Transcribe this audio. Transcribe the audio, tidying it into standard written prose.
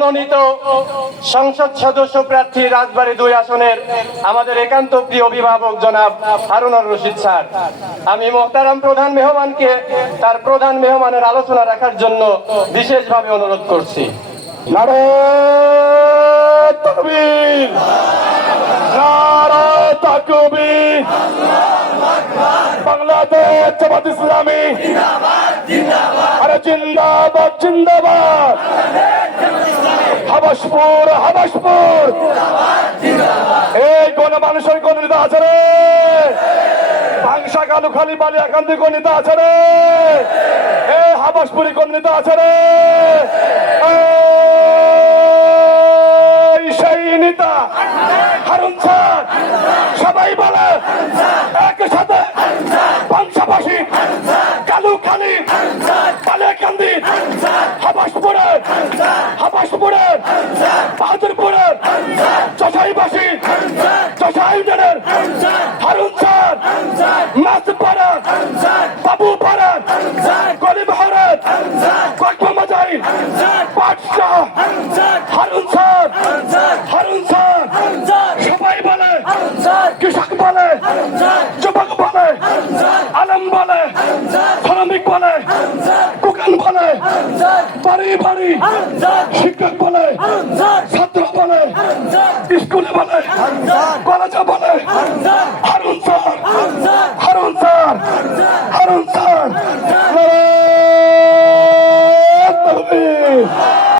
মনোনীত সংসদ সদস্য প্রার্থী রাজবাড়ী 2 আসনের আমাদের একান্ত প্রিয় অভিভাবক জনাব হারুনুর রশিদ স্যার, আমি মোহতারাম প্রধান মেহমানকে তার প্রধান মেহমানের আলোচনা রাখার জন্য বিশেষভাবে অনুরোধ করছি। নারায়ে তাকবীর, নারায়ে তাকবীর। বাংলাদেশ জামাত ইসলামী জিন্দাবাদ জিন্দাবাদ, আরে জিন্দাবাদ জিন্দাবাদ। হাবাসপুর হাবাসপুর, এই কোন মানুষের কোন নেতা আছে রে? ভাংসা কালুখালী বালিয়াকান্দি কোন নেতা আছে রে? এই হাবাসপুরি কোন নেতা আছে রে? সেই নেতা হারুন স্যার। সবাই বলে একই সাথে ভাংসাবাসী, কালুখালী, বালিয়াকান্দি, হাবাসপুরের বাহাদুরপুরের চষাইবাসী, চষাই ইউনিয়নের হারুন স্যার, মাছপাড়া, বাবুপাড়া, গরিবহরের কক্সবাজার, পাটশাহ, হারুন স্যার, হারুন স্যার। সবাই বলে, কৃষক বলে, যুবক বলে, আলম বলে, শ্রমিক বলে, দোকান বলে, বাড়ি বাড়ি, শিক্ষক বলে, ছাত্র বলে, স্কুলে বলে, কলেজে বলে,